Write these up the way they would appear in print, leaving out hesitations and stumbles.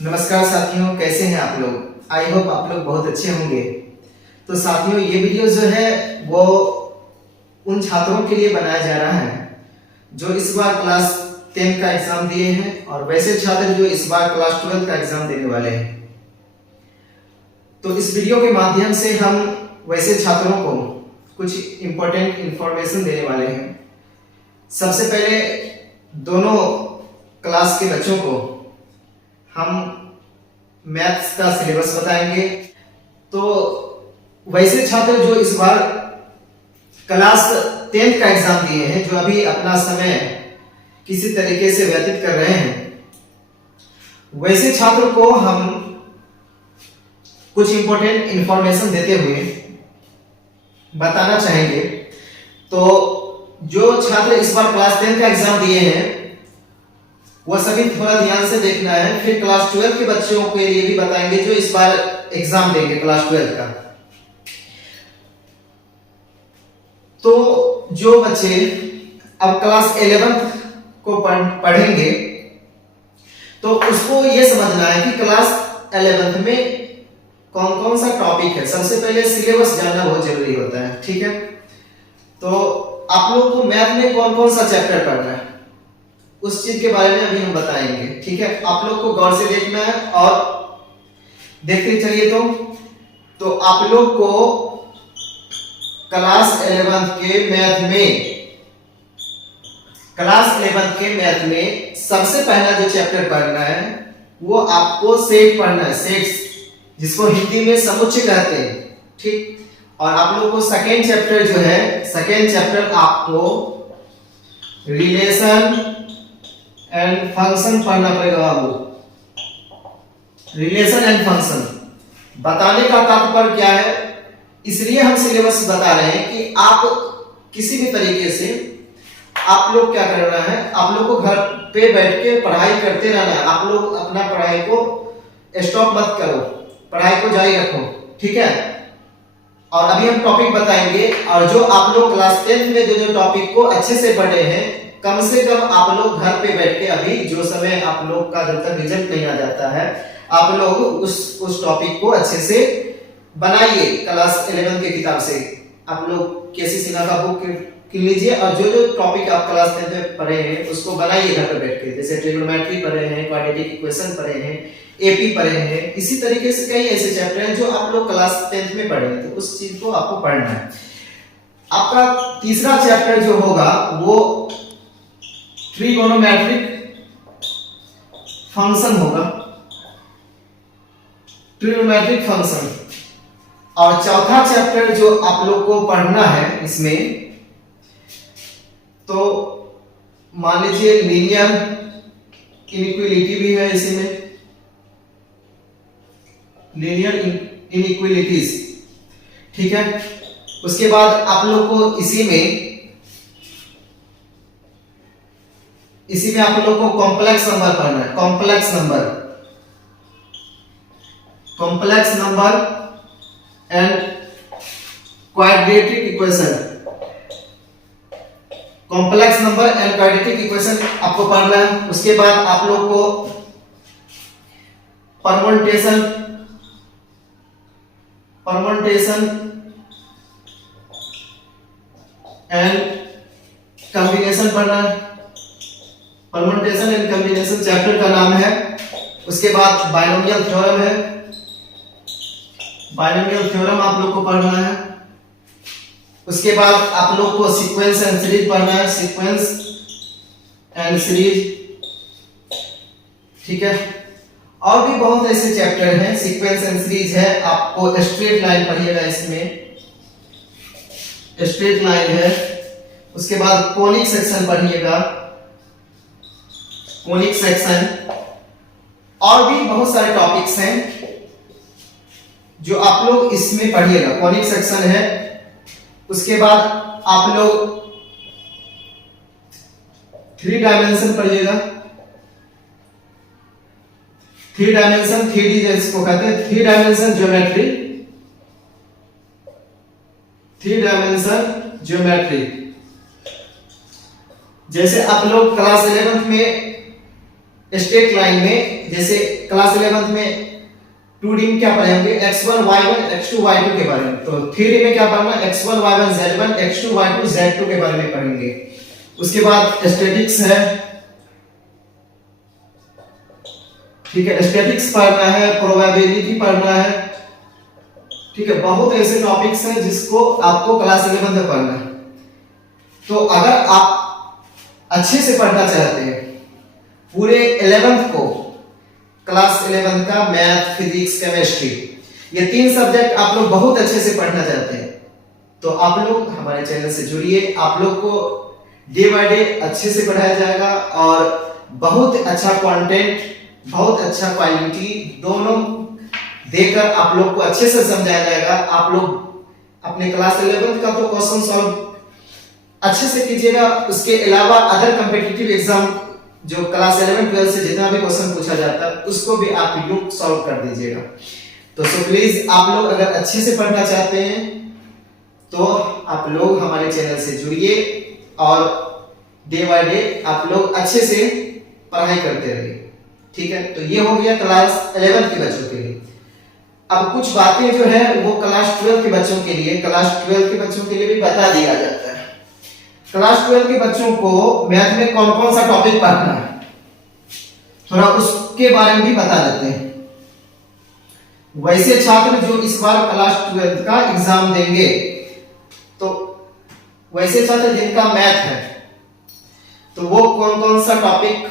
नमस्कार साथियों, कैसे हैं आप लोग। आई होप आप लोग बहुत अच्छे होंगे। तो साथियों, ये वीडियो जो है वो उन छात्रों के लिए बनाया जा रहा है जो इस बार क्लास 10 का एग्जाम दिए हैं और वैसे छात्र जो इस बार क्लास 12 का एग्जाम देने वाले हैं। तो इस वीडियो के माध्यम से हम वैसे छात्रों को कुछ इंपॉर्टेंट इंफॉर्मेशन देने वाले हैं। सबसे पहले दोनों क्लास के बच्चों को हम मैथ्स का सिलेबस बताएंगे। तो वैसे छात्र जो इस बार क्लास 10 का एग्जाम दिए हैं, जो अभी अपना समय किसी तरीके से व्यतीत कर रहे हैं, वैसे छात्र को हम कुछ इंपॉर्टेंट इंफॉर्मेशन देते हुए बताना चाहेंगे। तो जो छात्र इस बार क्लास 10 का एग्जाम दिए हैं वो सभी थोड़ा ध्यान से देखना है। फिर क्लास 12 के बच्चों के लिए भी बताएंगे जो इस बार एग्जाम देंगे क्लास 12 का। तो जो बच्चे अब क्लास 11 को पढ़ेंगे तो उसको ये समझना है कि क्लास 11 में कौन कौन सा टॉपिक है। सबसे पहले सिलेबस जानना बहुत जरूरी होता है, ठीक है। तो आप लोग को मैथ में कौन कौन सा चैप्टर पढ़ना है उस चीज के बारे में अभी हम बताएंगे, ठीक है। आप लोग को गौर से देखना है और देखते चलिए। तो आप लोग को क्लास 11 के मैथ में सबसे पहला जो चैप्टर पढ़ना है वो आपको सेट पढ़ना है, सेट्स, जिसको हिंदी में समुच्चय कहते हैं, ठीक। और आप लोग को सेकेंड चैप्टर आपको रिलेशन एंड फंक्शन पढ़ना पड़ेगा बाबू। रिलेशन एंड फंक्शन बताने का तात्पर्य क्या है, इसलिए हम सिलेबस बता रहे हैं कि आप किसी भी तरीके से आप लोग क्या करना है, आप लोग को घर पे बैठ के पढ़ाई करते रहना है। आप लोग अपना पढ़ाई को स्टॉप मत करो, पढ़ाई को जारी रखो, ठीक है। और अभी हम टॉपिक बताएंगे और जो आप लोग क्लास 10 में जो टॉपिक को अच्छे से पढ़े हैं, कम से कम आप लोग घर पे बैठ के अभी जो समय आप लोग का जब तक रिजल्ट नहीं आ जाता है, आप लोग उस टॉपिक को अच्छे से बनाइए। क्लास 11 की किताब से आप लोग केसी सिन्हा का बुक किन लीजिए और जो टॉपिक आप क्लास 10 में पढ़े हैं उसको बनाइए घर पे बैठ के। जैसे ट्रिग्नोमेट्री पढ़े हैं, क्वाड्रेटिक इक्वेशन पढ़े हैं, एपी पढ़े हैं, इसी तरीके से कई ऐसे चैप्टर हैं जो आप लोग क्लास 10 में पढ़े हैं, तो उस चीज को आपको पढ़ना है। आपका तीसरा चैप्टर जो होगा वो ट्रिगोनोमेट्रिक फंक्शन होगा, ट्रिगोनोमेट्रिक फंक्शन। और चौथा चैप्टर जो आप लोग को पढ़ना है इसमें, तो मान लीजिए लीनियर इनइक्वालिटी भी है इसमें, लीनियर इनइक्वालिटीज, ठीक है। उसके बाद आप लोग को इसी में आप लोग को कॉम्प्लेक्स नंबर पढ़ना है। Complex number and quadratic equation, complex number and quadratic equation आपको पढ़ना है। उसके बाद आप लोग को परम्यूटेशन एंड कॉम्बिनेशन पढ़ना है। परम्यूटेशन एंड कॉम्बिनेशन चैप्टर का नाम है। उसके बाद बाइनोमियल थ्योरम है, बाइनोमियल थ्योरम आप लोग को पढ़ना है। उसके बाद आप लोग को सीक्वेंस एंड सीरीज पढ़ना है, सीक्वेंस एंड सीरीज, ठीक है। और भी बहुत ऐसे चैप्टर हैं, सीक्वेंस एंड सीरीज है। आपको स्ट्रेट लाइन पढ़िएगा, इसमें स्ट्रेट लाइन है। उसके बाद कोनिक सेक्शन पढ़िएगा, कोनिक सेक्शन। और भी बहुत सारे टॉपिक्स हैं जो आप लोग इसमें पढ़िएगा, कोनिक सेक्शन है। उसके बाद आप लोग 3 डायमेंशन पढ़िएगा, 3 डायमेंशन 3D जिसको कहते हैं, 3 डायमेंशन ज्योमेट्री, 3 डायमेंशन ज्योमेट्री। जैसे आप लोग क्लास 11 में स्ट्रेट लाइन में, जैसे क्लास 11th में 2D में क्या पढ़ेंगे, x1 y1 x2 y2 के बारे में। तो 3D में क्या पढ़ना, x1 y1 z1 x2 y2 z2 के बारे में पढ़ेंगे। उसके बाद स्टैटिक्स है, ठीक है, स्टैटिक्स पढ़ना है, प्रोबेबिलिटी पढ़ना है, ठीक है। बहुत ऐसे टॉपिक्स हैं जिसको आपको क्लास 11 में पढ़ना है। तो अगर आप अच्छे से पढ़ना चाहते हैं पूरे 11th को, क्लास 11 का मैथ, फिजिक्स, केमिस्ट्री, ये 3 सब्जेक्ट आप लोग बहुत अच्छे से पढ़ना चाहते हैं, तो आप लोग हमारे चैनल से जुड़िए। आप लोग को डे बाय डे अच्छे से पढ़ाया जाएगा और बहुत अच्छा कंटेंट, बहुत अच्छा क्वालिटी दोनों देकर आप लोग को अच्छे से समझाया जाएगा। आप लोग अपने क्लास 11 का तो क्वेश्चन सॉल्व अच्छे से कीजिएगा, उसके अलावा अदर कॉम्पिटिटिव एग्जाम जो क्लास 11 12 से जितना भी क्वेश्चन पूछा जाता है उसको भी आप लोग सॉल्व कर दीजिएगा। तो सो प्लीज आप लोग अगर अच्छे से पढ़ना चाहते हैं तो आप लोग हमारे चैनल से जुड़िए और डे बाय डे आप लोग अच्छे से पढ़ाई करते रहिए, ठीक है। तो ये हो गया क्लास 11 के बच्चों के लिए। अब कुछ बातें जो है वो क्लास 12 के बच्चों के लिए, क्लास 12 के बच्चों के लिए भी बता दिया जाता है। क्लास 12 के बच्चों को मैथ में कौन कौन सा टॉपिक पढ़ना है, थोड़ा उसके बारे में भी बता देते हैं। वैसे छात्र जो इस बार क्लास 12 का एग्जाम देंगे, तो वैसे छात्र जिनका मैथ है तो वो कौन कौन सा टॉपिक,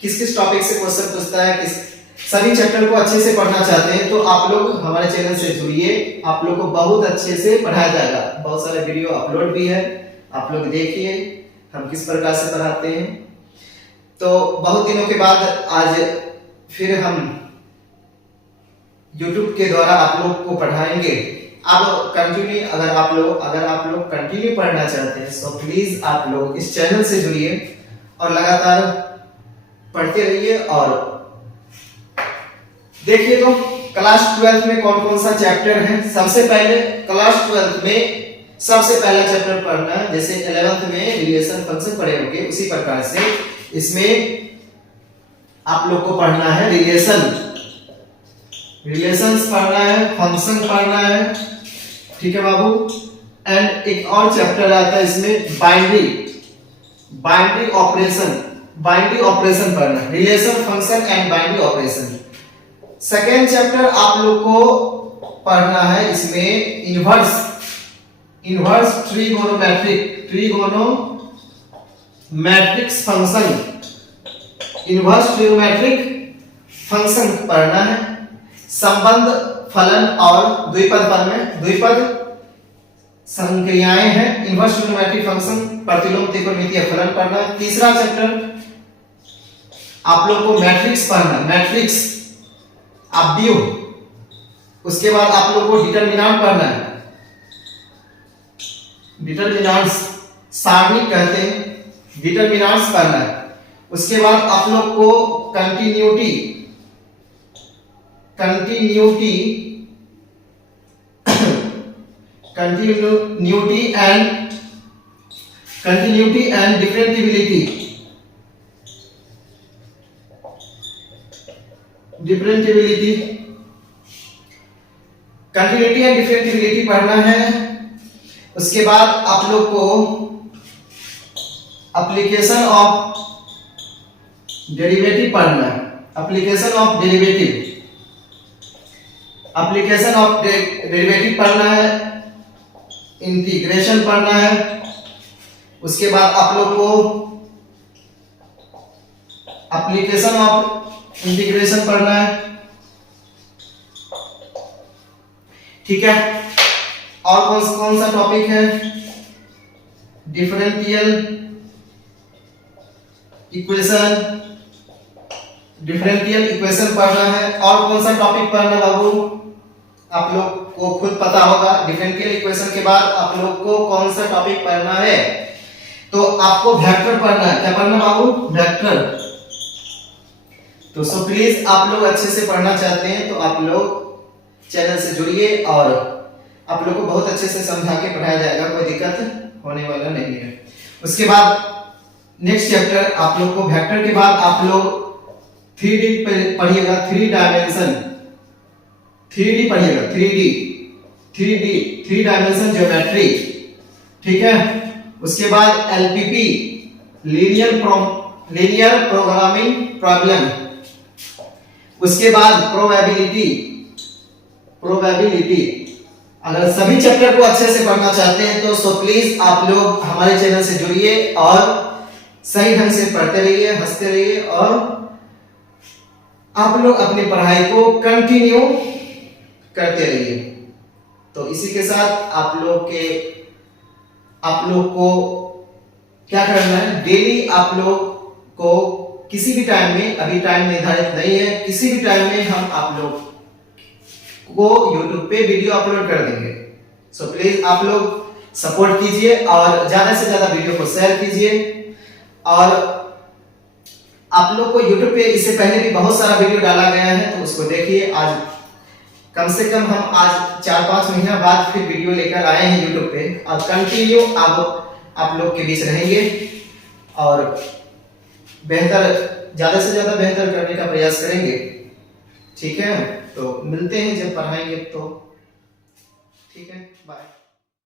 किस किस टॉपिक से क्वेश्चन पूछता है, किस सभी चैप्टर को अच्छे से पढ़ना चाहते हैं तो आप लोग हमारे चैनल से जुड़िए। आप लोग को बहुत अच्छे से पढ़ाया जाएगा, बहुत सारे वीडियो अपलोड भी है, आप लोग देखिए हम किस प्रकार से पढ़ाते हैं। तो बहुत दिनों के बाद आज फिर हम YouTube के द्वारा आप लोग को पढ़ाएंगे। अब कंटिन्यू अगर आप लोग कंटिन्यू पढ़ना चाहते हैं तो प्लीज आप लोग इस चैनल से जुड़िए और लगातार पढ़ते रहिए। और देखिए तो क्लास 12 में कौन कौन सा चैप्टर है। सबसे पहले क्लास 12 में सबसे पहला चैप्टर पढ़ना है, जैसे 11th में रिलेशन फंक्शन पढ़े होंगे उसी प्रकार से इसमें आप लोग को पढ़ना है रिलेशंस पढ़ना है, फंक्शन पढ़ना है, ठीक है बाबू। एंड एक और चैप्टर आता है इसमें बाइनरी ऑपरेशन पढ़ना है, relation, function and binary operation. Second chapter आप लोग को पढ़ना है इसमें inverse trigonometrics function, inverse trigonometric function पढ़ना है। संबंध, फलन और द्विपद संक्रियाएं हैं, इनवर्स ट्रिगोनोमेट्रिक फंक्शन, प्रतिलोम त्रिकोणमितीय फलन पढ़ना है। तीसरा चैप्टर आप लोग को मैट्रिक्स पढ़ना, मैट्रिक्स अवयव। उसके बाद आप लोग को डिटरमिनेंट पढ़ना है, डिटरमिनेंट्स सारणी कहते हैं, डिटरमिनेंट्स पढ़ना है। उसके बाद आप लोग को कंटिन्यूटी एंड डिफरेंशिएबिलिटी पढ़ना है। उसके बाद आप लोग को एप्लीकेशन ऑफ डेरिवेटिव पढ़ना है, एप्लीकेशन ऑफ डेरिवेटिव पढ़ना है, इंटीग्रेशन पढ़ना है। उसके बाद आप लोग को एप्लीकेशन ऑफ इंटीग्रेशन पढ़ना है, ठीक है। और कौन सा टॉपिक है, डिफरेंशियल इक्वेशन पढ़ना है। और कौन सा टॉपिक पढ़ना बाबू, आप लोग को खुद पता होगा। डिफरेंशियल इक्वेशन के बाद आप लोग को कौन सा टॉपिक पढ़ना है, तो आपको वेक्टर पढ़ना है। क्या पढ़ना बाबू, वेक्टर। तो सो प्लीज आप लोग अच्छे से पढ़ना चाहते हैं तो आप लोग चैनल से जुड़िए और आप लोग को बहुत अच्छे से समझा के पढ़ाया जाएगा, कोई दिक्कत होने वाला नहीं है। उसके बाद नेक्स्ट चैप्टर आप लोग को वेक्टर के बाद आप लोग 3D पढ़िएगा, 3D पढ़िएगा, 3 डायमेंशन ज्योमेट्री, ठीक है। उसके बाद एलपीपी, लीनियर प्रोग्रामिंग प्रॉब्लम। उसके बाद प्रोबेबिलिटी। अगर सभी चैप्टर को अच्छे से पढ़ना चाहते हैं तो सो प्लीज आप लोग हमारे चैनल से जुड़िए और सही ढंग से पढ़ते रहिए, हंसते रहिए और आप लोग अपनी पढ़ाई को कंटिन्यू करते रहिए। तो इसी के साथ आप लोग को क्या करना है, डेली आप लोग को किसी भी टाइम में, अभी टाइम निर्धारित नहीं है, किसी भी टाइम में हम आप लोग को YouTube पे वीडियो अपलोड कर देंगे। सो प्लीज आप लोग सपोर्ट कीजिए और ज्यादा से ज्यादा वीडियो को शेयर कीजिए। और आप लोग को YouTube पे इससे पहले भी बहुत सारा वीडियो डाला गया है, तो उसको देखिए। आज कम से कम हम आज 4-5 महीना बाद फिर वीडियो लेकर आए हैं YouTube पे, और कंटिन्यू आप लोग के बीच रहेंगे और ज्यादा से ज्यादा बेहतर करने का प्रयास करेंगे, ठीक है। तो मिलते हैं जब पढ़ाएंगे तो, ठीक है, बाय।